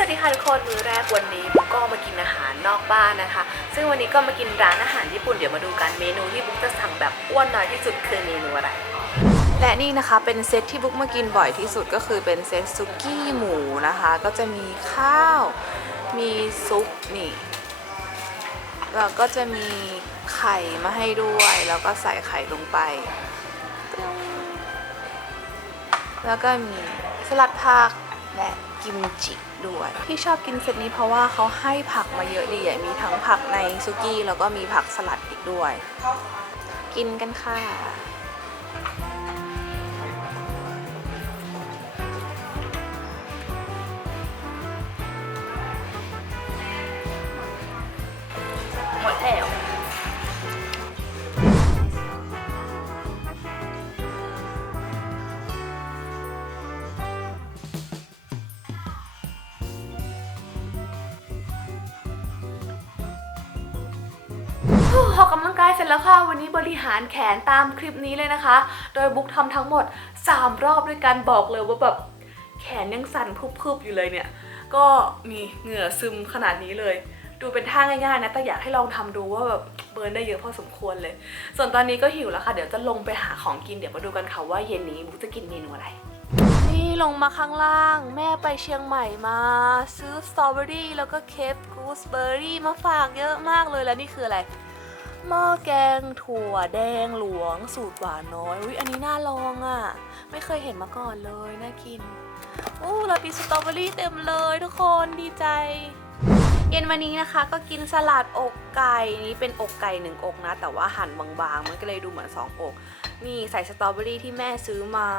สวัสดีค่ะทุกคนมื้อแรกวันนี้บุ๊กก็มากินอาหารนอกบ้านนะคะ ซึ่งวันนี้ก็มากินร้านอาหารญี่ปุ่นเดี๋ยวมาดูกันเมนูที่บุ๊กจะสั่งแบบอ้วนน้อยที่สุดคือเมนูอะไรและนี่นะคะเป็นเซตที่บุ๊กมากินบ่อยที่สุดก็คือเป็นเซตซุกี้หมูนะคะ ก็จะมีข้าว มีซุปนี่แล้วก็จะมีไข่มาให้ด้วย แล้วก็ใส่ไข่ลงไป แล้วก็มีสลัดผักและกิมจิ ด้วย ที่ชอบกินเซตนี้เพราะว่าเขาให้ผักมาเยอะดีมีทั้งผักในซุกี้แล้วก็มีผักสลัดอีกด้วย กินกันค่ะ ออกกำลังกายเสร็จแล้วค่ะ วันนี้บริหารแขนตามคลิปนี้เลยนะคะ โดยบุ๊กทำทั้งหมด 3 รอบด้วยกันบอกเลยว่าแบบแขนยังสั่นพุบๆอยู่เลยเนี่ย ก็มีเหงื่อซึมขนาดนี้เลย ดูเป็นท่าง่ายๆนะ แต่อยากให้ลองทำดูว่าแบบเบิร์นได้เยอะพอสมควรเลย ส่วนตอนนี้ก็หิวแล้วค่ะ เดี๋ยวจะลงไปหาของกิน เดี๋ยวมาดูกันค่ะว่าเย็นนี้บุ๊กจะกินเมนูอะไรนี่ลงมาข้างล่าง แม่ไปเชียงใหม่มา ซื้อสตรอเบอรี่แล้วก็เคปกูสเบอร์รี่มาฝากเยอะมากเลยแล้วนี่คืออะไร หม้อแกงถั่วแดงหลวงสูตรหวานน้อยอุ้ยอันนี้น่าลองอะ่ะ ไม่เคยเห็นมาก่อนเลยน่ากินอู้เรามีสตรอเบอรี่เต็มเลยทุกคนดีใจ เย็นวันนี้นะคะก็กินสลัดอกไก่นี้เป็นอกไก่หนึ่งอกนะ แต่ว่าหั่นบางๆ มันก็เลยดูเหมือนสองอกนี่ใส่สตรอเบอรี่ที่แม่ซื้อมา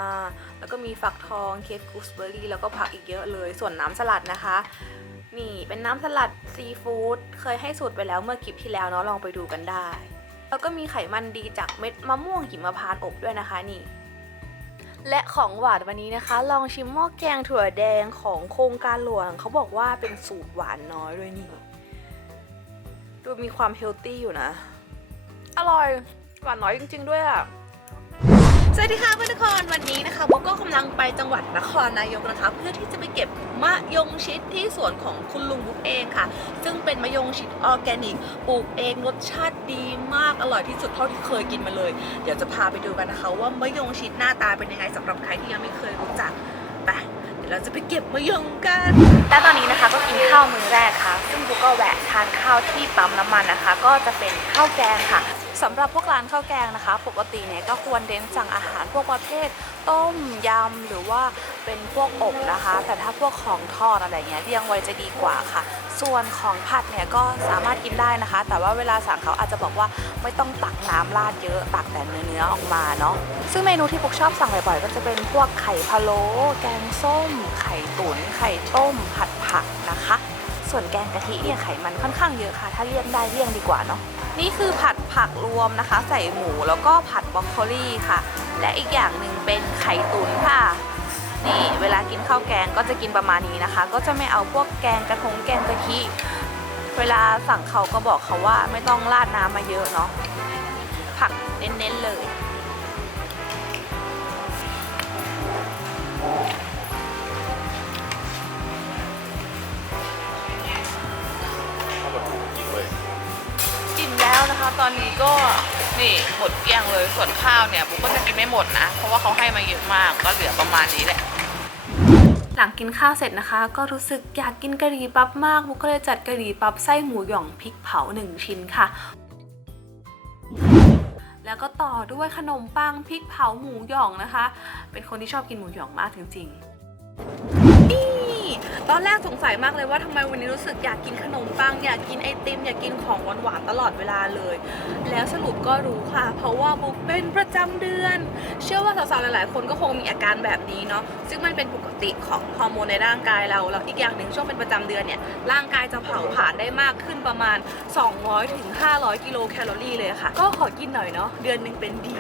แล้วก็มีฟักทองเคปกูสเบอรี่แล้วก็ผักอีกเยอะเลย ส่วนน้ำสลัดนะคะ นี่เป็นน้ำสลัดซีฟู้ดเคยให้สูตรไปแล้วเมื่อคลิปที่แล้วเนาะลองไปดูกันได้ แล้วก็มีไขมันดีจากเม็ดมะม่วงหิมพานต์อบด้วยนะคะนี่ และของหวานวันนี้นะคะ ลองชิมหม้อแกงถั่วแดงของโครงการหลวงเขาบอกว่าเป็นสูตรหวานน้อยด้วยนี่ ดูมีความเฮลตี้อยู่นะ อร่อยหวานน้อยจริง ๆ ด้วยอะ สวัสดีค่ะเพื่อนทุกคนวันนี้นะคะโบก็กำลังไปจังหวัดนครนายกนะคะ เพื่อที่จะไปเก็บมะยงชิดที่สวนของคุณลุงบุ๊กเองค่ะ ซึ่งเป็นมะยงชิดออร์แกนิกปลูกเองรสชาติดีมากอร่อยที่สุดเท่าที่เคยกินมาเลย เดี๋ยวจะพาไปดูกันนะคะ ว่ามะยงชิดหน้าตาเป็นยังไงสำหรับใครที่ยังไม่เคยรู้จักไปเดี๋ยวเราจะไปเก็บมะยงกันและตอนนี้นะคะก็กินข้าวมื้อแรกค่ะ ซึ่งบุ๊กก็แวะทานข้าวที่ปั๊มน้ำมันนะคะ ก็จะเป็นข้าวแกงค่ะ สำหรับพวกร้านข้าวแกงนะคะ ปกติเนี่ยก็ควรเน้นสั่งอาหารพวกประเภทต้มยำหรือว่าเป็นพวกอบนะคะ แต่ถ้าพวกของทอดอะไรเงี้ยเรียงไว้จะดีกว่าค่ะ ส่วนของผัดเนี่ยก็สามารถกินได้นะคะ แต่ว่าเวลาสั่งเขาอาจจะบอกว่าไม่ต้องตักน้ำราดเยอะตักแต่เนื้อเนื้อออกมาเนาะซึ่งเมนูที่พวกชอบสั่งบ่อยๆก็จะเป็นพวกไข่พะโล้แกงส้ม ไข่ตุ๋นไข่ต้ม ผัดผักนะคะ ส่วนแกงกะทิเนี่ยไขมันค่อนข้างเยอะค่ะ ถ้าเลี่ยงได้เลี่ยงดีกว่าเนาะ นี่คือผัดผักรวมนะคะ ใส่หมูแล้วก็ผัดบรอกโคลี่ค่ะ และอีกอย่างหนึ่งเป็นไข่ตุ๋นค่ะ นี่เวลากินข้าวแกงก็จะกินประมาณนี้นะคะ ก็จะไม่เอาพวกแกงกระทงแกงกะทิเวลาสั่งเขาก็บอกเขาว่าไม่ต้องราดน้ำมาเยอะเนาะผักเน้นๆเลย ตอนนี้ก็นี่หมดเกลี้ยงเลยส่วนข้าวเนี่ยบุ๊กก็จะกินไม่หมดนะ เพราะว่าเขาให้มาเยอะมากก็เหลือประมาณนี้แหละหลังกินข้าวเสร็จนะคะ ก็รู้สึกอยากกินกะหรี่ปั๊บมากบุ๊กก็เลยจัดกะหรี่ปั๊บไส้หมูหย่องพริกเผาหนึ่งชิ้นค่ะแล้วก็ต่อด้วยขนมปังพริกเผาหมูหย่องนะคะ เป็นคนที่ชอบกินหมูหย่องมากจริงๆ ตอนแรกสงสัยมากเลยว่าทำไมวันนี้รู้สึกอยากกินขนมปัง อยากกินไอติม อยากกินของหวานๆตลอดเวลาเลย แล้วสรุปก็รู้ค่ะ เพราะว่าบุ๊กเป็นประจำเดือน เชื่อว่าสาวๆหลายๆ คนก็คงมีอาการแบบนี้เนาะซึ่งมันเป็นปกติของฮอร์โมนในร่างกายเราแล้วอีกอย่างหนึ่งช่วงเป็นประจำเดือนเนี่ยร่างกายจะเผาผลาญได้มากขึ้นประมาณ 200ถึง500 กิโลแคลอรี่เลยค่ะ ก็ขอกินหน่อยเนาะเดือนหนึ่งเป็นดี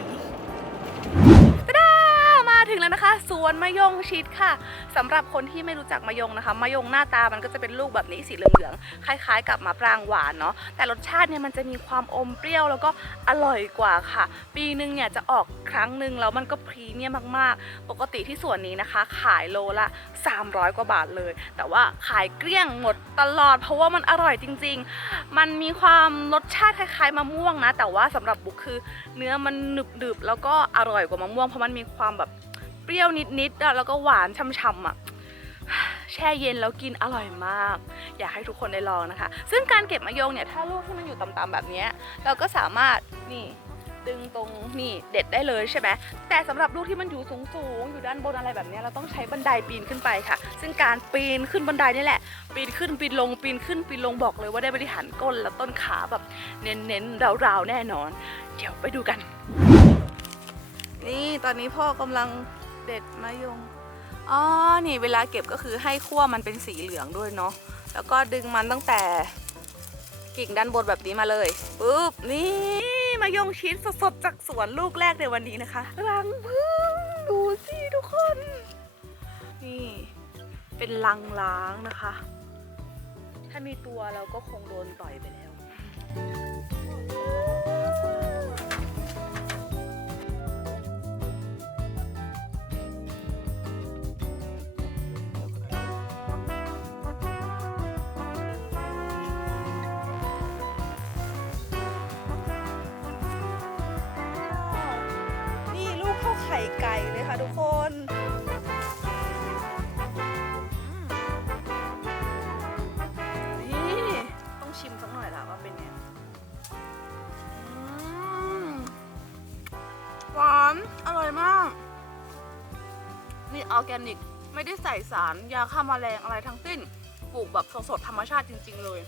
ถึงแล้วนะคะ สวนมะยงชิดค่ะสำหรับคนที่ไม่รู้จักมะยงนะคะมะยงหน้าตามันก็จะเป็นลูกแบบนี้สีเหลืองๆคล้ายๆ กับมะปรางหวานเนาะแต่รสชาติเนี่ยมันจะมีความอมเปรี้ยวแล้วก็อร่อยกว่าค่ะ ปีหนึ่งเนี่ยจะออกครั้งหนึ่งแล้วมันก็พรีเมียมมากๆ ปกติที่สวนนี้นะคะ ขายโลละ 300 กว่าบาทเลย แต่ว่าขายเกลี้ยงหมดตลอด เพราะว่ามันอร่อยจริง ๆ มันมีความรสชาติคล้ายๆมะม่วงนะ แต่ว่าสำหรับบุ๊กคือเนื้อมันหนึบๆแล้วก็อร่อยกว่ามะม่วงเพราะมันมีความแบบ ปรี้ยวนิดๆอะแล้วก็หวานช่ำๆอะแช่เย็นแล้วกินอร่อยมาก อยากให้ทุกคนได้ลองนะคะ ซึ่งการเก็บมะยงเนี่ยถ้าลูกที่มันอยู่ต่ำๆแบบนี้เราก็สามารถนี่ดึงตรงนี่เด็ดได้เลยใช่ไหมแต่สำหรับลูกที่มันอยู่สูงๆอยู่ด้านบนอะไรแบบนี้เราต้องใช้บันไดปีนขึ้นไปค่ะ ซึ่งการปีนขึ้นบันไดนี่แหละ ปีนขึ้นปีนลงปีนขึ้นปีนลงบอกเลยว่าได้บริหารก้นและต้นขาแบบเน้นๆราวๆแน่นอน เดี๋ยวไปดูกัน นี่ตอนนี้พ่อกำลัง เด็ดมะยง อ๋อ นี่เวลาเก็บก็คือให้ขั้วมันเป็นสีเหลืองด้วยเนาะ แล้วก็ดึงมันตั้งแต่กิ่งด้านบนแบบนี้มาเลยปุ๊บ นี่มายงชิดสดๆจากสวนลูกแรกในวันนี้นะคะ รังพึ่งดูสิทุกคน นี่เป็นลังล้างนะคะ ถ้ามีตัวเราก็คงโดนต่อยไปแล้ว เลยค่ะทุกคนนี่ต้องชิมสักหน่อยละว่าเป็นไงอืมหวาน อร่อยมาก นี่ออร์แกนิก ไม่ได้ใส่สารยาฆ่าแมลงอะไรทั้งสิ้น ปลูกแบบสดๆธรรมชาติจริง ๆ เลย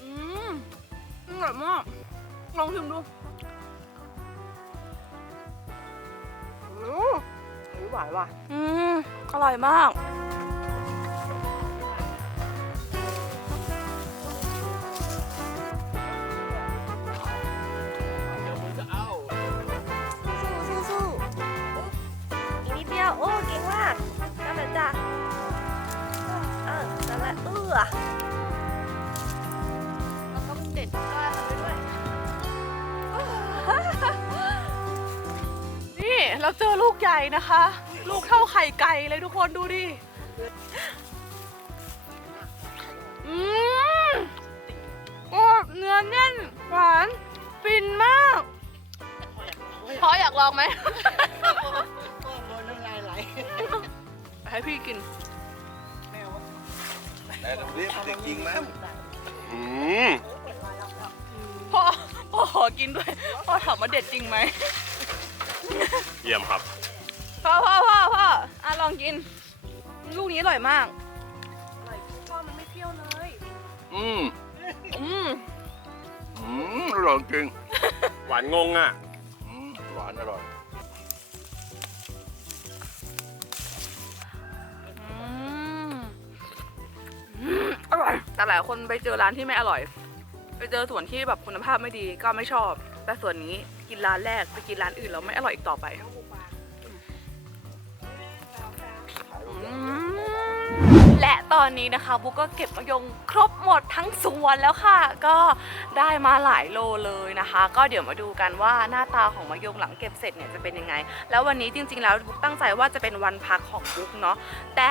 อืมอร่อยมาก ลองชิมดู หวานว่ะ อืมอร่อยมากสู้สู้สู้อีกนิดเดียว โอ้ เก่งมากนั่นแหละจ้ะเออนั่นแหละเออ นี่เราเจอลูกใหญ่นะคะ ลูกเท่าไข่ไก่เลยทุกคนดูดิอืมโอ้เนื้อแน่นหวานฟินมากพ่ออยากลองไหมให้พี่กินแต่ตรงนี้เด็กจริงมั้งอืมพ่อพ่อขอกินด้วยพ่อถามว่าเด็ดจริงไหม เยี่ยมครับ พ่อพ่อพ่อพ่ออะลองกิน ลูกนี้อร่อยมาก อร่อยพ่อมันไม่เปรี้ยวเลย อืมอืมอืมอร่อยจริงหวานงงอะ อืมหวานอร่อย อืมอืมอร่อย แต่หลายคนไปเจอร้านที่ไม่อร่อย ไปเจอส่วนที่แบบคุณภาพไม่ดีก็ไม่ชอบ แต่ส่วนนี้ กินร้านแรกไปกินร้านอื่นแล้วไม่อร่อยอีกต่อไป และตอนนี้นะคะบุ๊กก็เก็บมะยงครบหมดทั้งสวนแล้วค่ะ ก็ได้มาหลายโลเลยนะคะ ก็เดี๋ยวมาดูกันว่าหน้าตาของมะยงหลังเก็บเสร็จเนี่ยจะเป็นยังไง แล้ววันนี้จริง ๆ แล้วบุ๊กตั้งใจว่าจะเป็นวันพักของบุ๊กเนาะแต่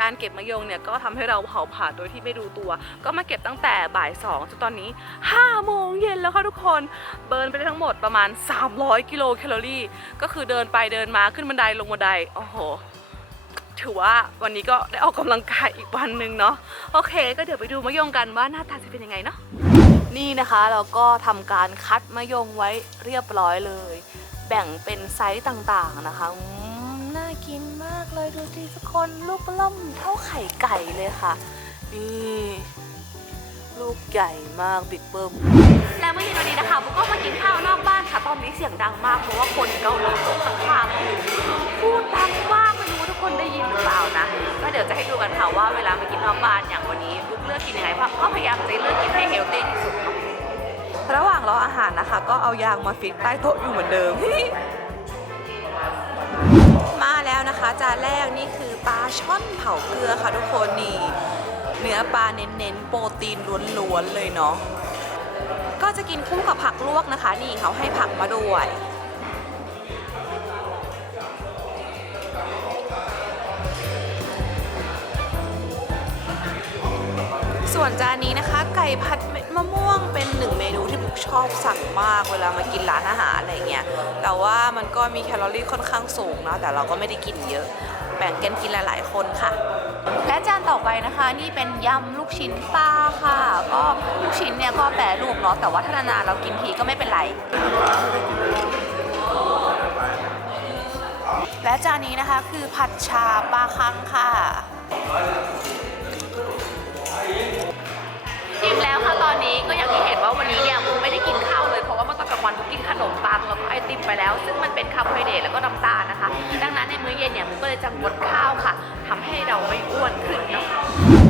การเก็บมะยงเนี่ยก็ทำให้เราเผาผ่านโดยที่ไม่รู้ตัว ก็มาเก็บตั้งแต่บ่าย2จนตอนนี้5โมงเย็นแล้วค่ะทุกคนเบิร์นไปได้ทั้งหมดประมาณ 300 กิโลแคลอรี่ ก็คือเดินไปเดินมาขึ้นบันไดลงบันไดโอ้โห ถือว่าวันนี้ก็ได้ออกกำลังกายอีกวันหนึ่งเนาะโอเค ก็เดี๋ยวไปดูมะยงกันว่าหน้าตาจะเป็นยังไงเนาะนี่นะคะเราก็ทำการคัดมะยงไว้เรียบร้อยเลย แบ่งเป็นไซส์ต่างๆนะคะน่ากินมากเลยดูสิทุกคนลูกเล่มเท่าไข่ไก่เลยค่ะนี่ลูกใหญ่มากบิ๊กเบิ้มและเมื่อเย็นวันนี้นะคะบุ๊กก็มากินข้าวนอกบ้านค่ะ ตอนนี้เสียงดังมากเพราะว่าคนเกาหลีข้างๆอยู่พูดดังมาก ได้ยินหรือเปล่านะ ก็เดี๋ยวจะให้ดูกันค่ะว่าเวลามากินนอกบ้านอย่างวันนี้บุ๊กเลือกกินยังไงเพราะก็พยายามจะเลือกกินให้เฮลตี้ที่สุดระหว่างรออาหารนะคะ ก็เอายางมาฟิตใต้โต๊ะอยู่เหมือนเดิมมามาแล้วนะคะจานแรกนี่คือปลาช่อนเผาเกลือค่ะทุกคนนี่เนื้อปลาเน้นๆ โปรตีนล้วนๆเลยเนาะก็จะกินคู่กับผักลวกนะคะ นี่เขาให้ผักมาด้วย วนจานนี้นะคะ ไก่ผัดเม็ดมะม่วงเป็นหนึ่งเมนูที่บุกชอบสั่งมากเวลามากินร้านอาหารอะไรเงี้ยแต่ว่ามันก็มีแคลอรี่ค่อนข้างสูงนะแต่เราก็ไม่ได้กินเยอะ แบ่งกันกินหลาย ๆ คนค่ะ และจานต่อไปนะคะ นี่เป็นยำลูกชิ้นปลาค่ะ ก็ลูกชิ้นเนี่ยก็แปรรูปเนาะแต่ว่าถ้านานๆเรากินทีก็ไม่เป็นไรและจานนี้นะคะคือผัดชาปลาคังค่ะ แล้วค่ะตอนนี้ก็อย่างที่เห็นว่าวันนี้เนี่ยมุกไม่ได้กินข้าวเลยเพราะว่าเมื่อตอนกลางวันมุกกินขนมปังแล้วก็ไอติมไปแล้ว ซึ่งมันเป็นคาร์โบไฮเดรตแล้วก็น้ำตาลนะคะ ดังนั้นในมื้อเย็นเนี่ยมุกก็เลยจะงดข้าวค่ะทำให้เราไม่อ้วนขึ้นนะคะ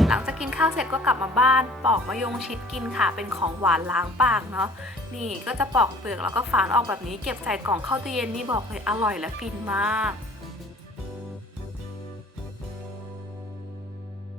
หลังจากกินข้าวเสร็จก็กลับมาบ้านปอกมะยงชิดกินค่ะ เป็นของหวานล้างปากเนาะนี่ก็จะปอกเปลือกแล้วก็ฝานออกแบบนี้เก็บใส่กล่องเข้าตู้เย็นนี่บอกเลยอร่อยและฟินมาก